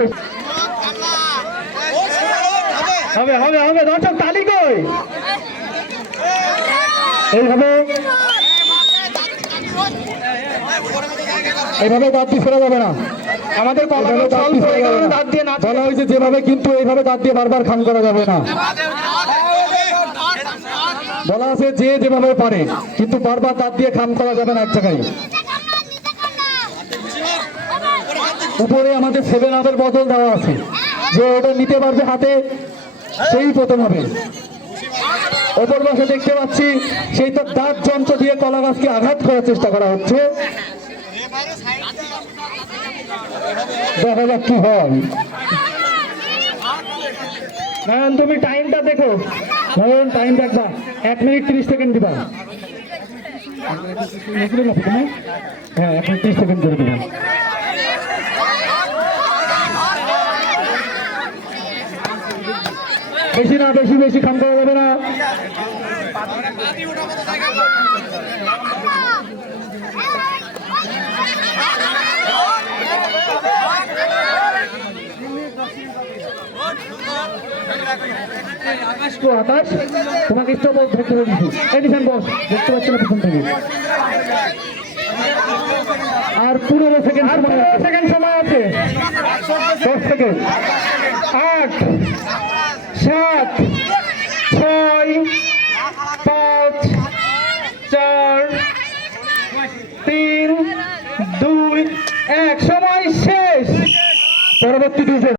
শেষ হবে হবে হবে দর্শক তালি কই এইভাবে দাঁত দিয়ে ফেরা যাবে না আমাদের দাঁত দিয়ে না বলা হয়েছে যেভাবে কিন্তু এইভাবে দাঁত দিয়ে বারবার খাম করা যাবে না বলা আছে যে যেভাবে পারে কিন্তু বারবার দাঁত দিয়ে খাম করা যাবে না এক জায়গায় উপরে আমাদের 7-আপের বোতল দেওয়া আছে যে ওটা নিতে পারবে হাতে সেই প্রথম হবে অপর পাশে দেখতে পাচ্ছি সেই তো দাঁত যন্ত্র দিয়ে কলা গাছকে আঘাত করার চেষ্টা করা হচ্ছে দেখা যাক কি হয় নারায়ণ তুমি টাইমটা দেখো নারায়ণ টাইম দেখবা 1 মিনিট 30 সেকেন্ড দিবা হ্যাঁ 1 মিনিট 30 সেকেন্ড করে দিবা বেশি না বেশি বেশি খাম করা যাবে না আকাশ তোমাকে ইচ্ছা বস ধরতে বলেছি এডিশন বস দেখতে পাচ্ছি না পিছন থেকে আর 15 সেকেন্ড সময় আছে 10 সেকেন্ড 8 7 6 5 4 3 2 1 সময় শেষ পরবর্তী